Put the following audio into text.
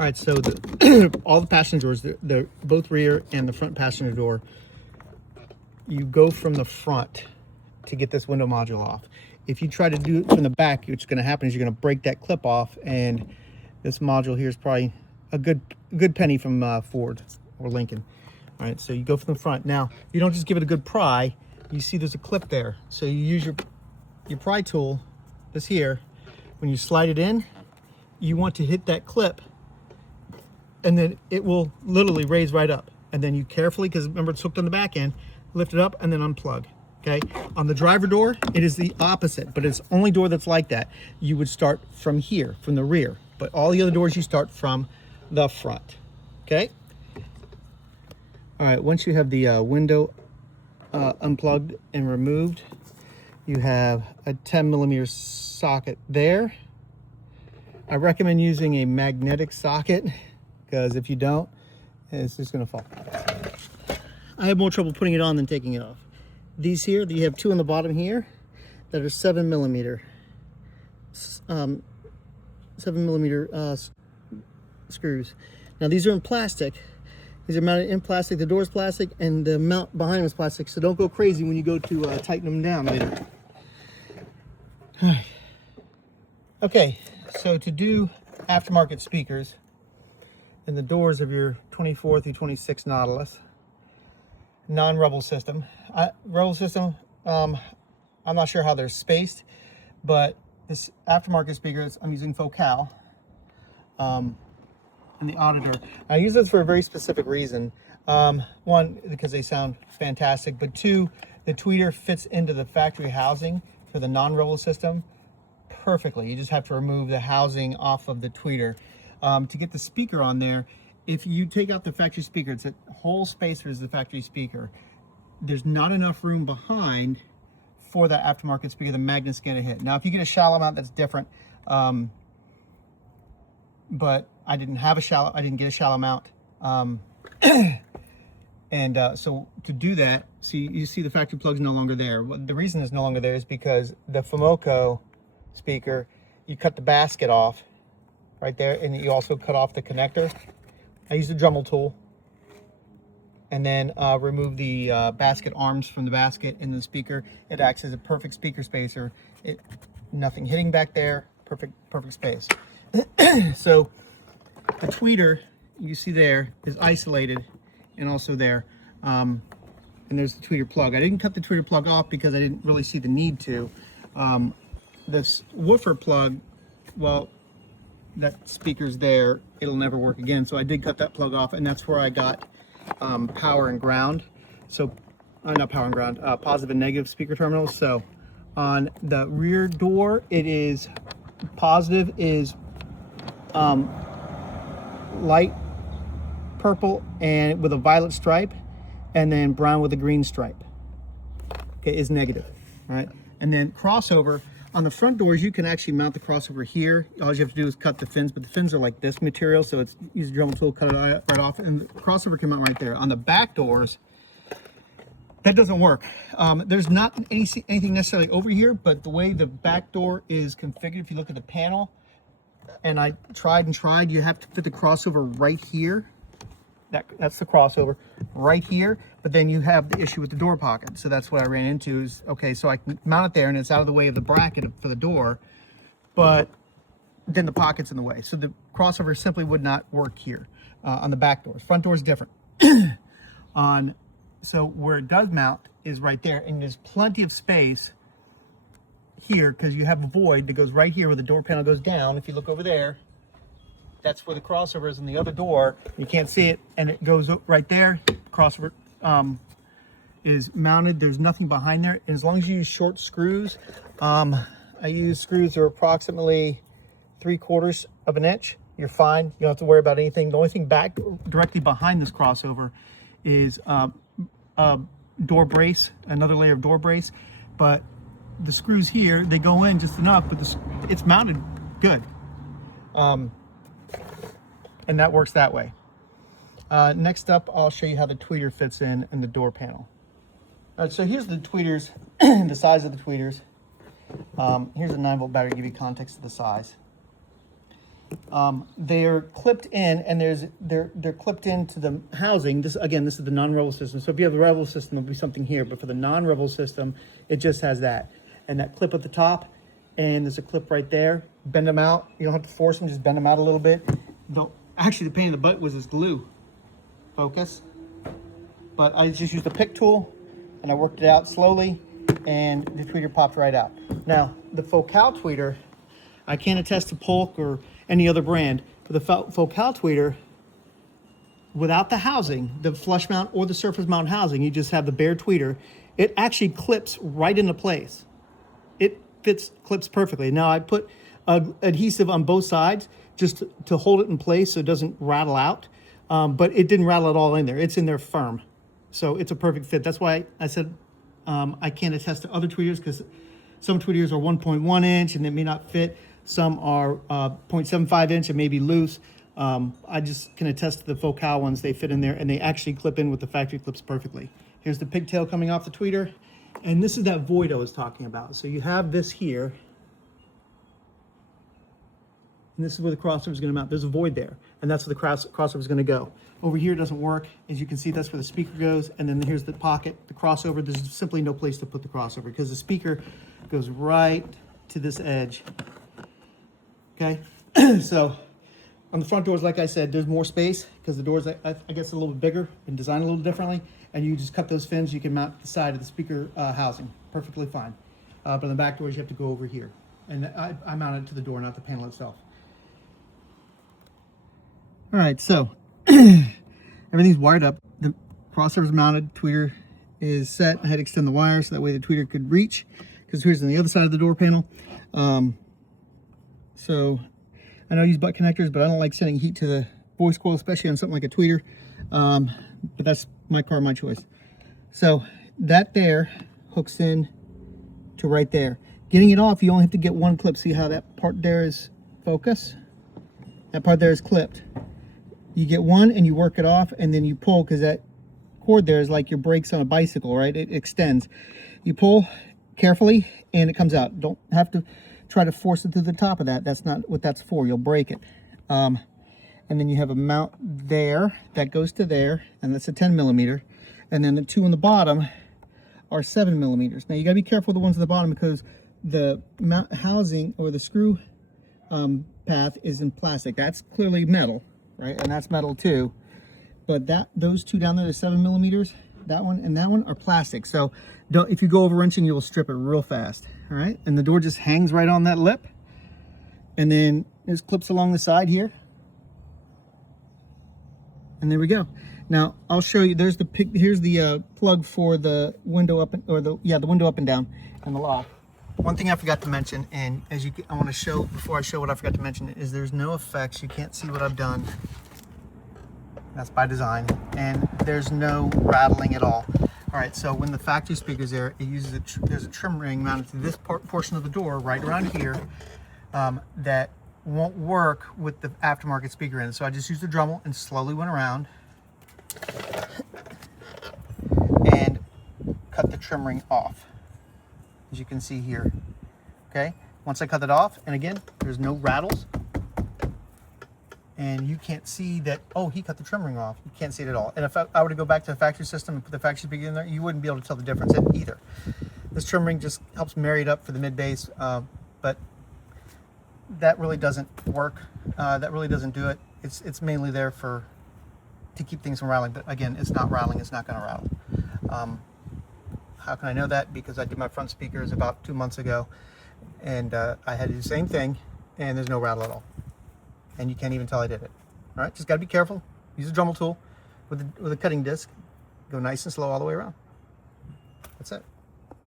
All right, so all the passenger doors, the both rear and the front passenger door, you go from the front to get this window module off. If you try to do it from the back, what's going to happen is you're going to break that clip off, and this module here is probably a good penny from Ford or Lincoln. All right, so you go from the front. Now, you don't just give it a good pry. You see there's a clip there. So you use your pry tool, this here. When you slide it in, you want to hit that clip, and then it will literally raise right up. And then you carefully, because remember it's hooked on the back end, lift it up and then unplug. Okay, on the driver door, it is the opposite, but it's the only door that's like that. You would start from here, from the rear, but all the other doors you start from the front. Okay. All right, once you have the window unplugged and removed, you have a 10mm socket there. I recommend using a magnetic socket, because if you don't, it's just gonna fall. I have more trouble putting it on than taking it off. These here, you have two on the bottom here that are 7mm. 7mm screws. Now these are in plastic. These are mounted in plastic. The door's plastic and the mount behind them is plastic. So don't go crazy when you go to tighten them down later. Okay, so to do aftermarket speakers in the doors of your 24 through 26 Nautilus, non-Revel system. Revel system, I'm not sure how they're spaced, but this aftermarket speakers, I'm using Focal and the auditor. I use this for a very specific reason. One, because they sound fantastic, but two, the tweeter fits into the factory housing for the non-Revel system perfectly. You just have to remove the housing off of the tweeter. To get the speaker on there, if you take out the factory speaker, it's a whole spacer is the factory speaker. There's not enough room behind for that aftermarket speaker. The magnet's gonna hit. Now, if you get a shallow mount, that's different. But I didn't get a shallow mount. So to do that, see, you see the factory plug's no longer there. The reason it's no longer there is because the Fomoco speaker, you cut the basket off right there, and you also cut off the connector. I use the Dremel tool, and then remove the basket arms from the basket in the speaker. It acts as a perfect speaker spacer. Nothing hitting back there, perfect space. So the tweeter you see there is isolated, and also there, and there's the tweeter plug. I didn't cut the tweeter plug off because I didn't really see the need to. This woofer plug, well, that speaker's there, it'll never work again, so I did cut that plug off, and that's where I got power and ground. So not power and ground, positive and negative speaker terminals. So on the rear door, it is positive is light purple and with a violet stripe, and then brown with a green stripe. Okay, is negative. All right, and then crossover. On the front doors, you can actually mount the crossover here. All you have to do is cut the fins, but the fins are like this material, so it's use a Dremel tool, cut it right off, and the crossover came out right there. On the back doors, that doesn't work. There's not anything necessarily over here, but the way the back door is configured, if you look at the panel, and I tried and tried, you have to fit the crossover right here. That's the crossover right here, but then you have the issue with the door pocket. So that's what I ran into is, okay, so I can mount it there and it's out of the way of the bracket for the door, but then the pocket's in the way. So the crossover simply would not work here on the back doors. Front door is different. So where it does mount is right there, and there's plenty of space here because you have a void that goes right here where the door panel goes down. If you look over there, that's where the crossover is in the other door. You can't see it, and it goes right there. Crossover is mounted. There's nothing behind there. And as long as you use short screws, I use screws that are approximately 3/4 of an inch. You're fine. You don't have to worry about anything. The only thing back directly behind this crossover is a door brace, another layer of door brace. But the screws here, they go in just enough, but it's mounted good. And that works that way. Next up, I'll show you how the tweeter fits in the door panel. All right, so here's the tweeters, the size of the tweeters. Here's a 9-volt battery to give you context of the size. they're clipped in, and they're clipped into the housing. This is the non-Revel system. So if you have a Revel system, there'll be something here. But for the non-Revel system, it just has that. And that clip at the top, and there's a clip right there. Bend them out. You don't have to force them, just bend them out a little bit. Actually, the pain in the butt was this glue. Focus. But I just used a pick tool, and I worked it out slowly, and the tweeter popped right out. Now, the Focal tweeter, I can't attest to Polk or any other brand, but the Focal tweeter, without the housing, the flush mount or the surface mount housing, you just have the bare tweeter, it actually clips right into place. It clips perfectly. Now, I put adhesive on both sides just to hold it in place so it doesn't rattle out, but it didn't rattle at all in there. It's in there firm. So it's a perfect fit. That's why I said I can't attest to other tweeters, because some tweeters are 1.1 inch and they may not fit. Some are 0.75 inch and maybe loose. I just can attest to the Focal ones. They fit in there and they actually clip in with the factory clips perfectly. Here's the pigtail coming off the tweeter. And this is that void I was talking about. So you have this here. And this is where the crossover is going to mount. There's a void there. And that's where the crossover is going to go. Over here doesn't work. As you can see, that's where the speaker goes. And then here's the pocket, the crossover. There's simply no place to put the crossover because the speaker goes right to this edge. Okay, so on the front doors, like I said, there's more space because the doors, I guess, a little bit bigger and designed a little differently. And you just cut those fins, you can mount the side of the speaker housing perfectly fine. But on the back doors, you have to go over here. And I mounted it to the door, not the panel itself. All right, so everything's wired up. The crossover's mounted, tweeter is set. I had to extend the wire so that way the tweeter could reach, because the tweeter's on the other side of the door panel. So I know I use butt connectors, but I don't like sending heat to the voice coil, especially on something like a tweeter. But that's my car, my choice. So that there hooks in to right there. Getting it off, you only have to get one clip. See how that part there is focus? That part there is clipped. You get one and you work it off, and then you pull, because that cord there is like your brakes on a bicycle, right? It extends. You pull carefully and it comes out. Don't have to try to force it to the top of that. That's not what that's for. You'll break it. And then you have a mount there that goes to there, and that's a 10 millimeter. And then the two on the bottom are 7 millimeters. Now you gotta be careful with the ones at the bottom, because the mount housing or the screw path is in plastic. That's clearly metal, right? And that's metal too. But those two down there, the 7 millimeters, that one and that one, are plastic. So if you go over wrenching, you will strip it real fast. All right, and the door just hangs right on that lip, and then there's clips along the side here, and there we go. Now I'll show you. Here's the plug for the window up, the window up and down, and the lock. One thing I forgot to mention, and I want to show before I show what I forgot to mention, is there's no effects. You can't see what I've done. That's by design, and there's no rattling at all. All right, so when the factory speaker's there, it uses there's a trim ring mounted to this portion of the door right around here that won't work with the aftermarket speaker in. So I just used the Dremel and slowly went around and cut the trim ring off, as you can see here. Okay, once I cut it off, and again, there's no rattles. And you can't see that, oh, he cut the trim ring off. You can't see it at all. And if I were to go back to the factory system and put the factory speaker in there, you wouldn't be able to tell the difference either. This trim ring just helps marry it up for the mid bass, but that really doesn't work. That really doesn't do it. It's mainly there to keep things from rattling. But again, it's not rattling. It's not going to rattle. How can I know that? Because I did my front speakers about 2 months ago, and I had to do the same thing, and there's no rattle at all. And you can't even tell I did it. All right, just got to be careful. Use a Dremel tool with a cutting disc. Go nice and slow all the way around. That's it.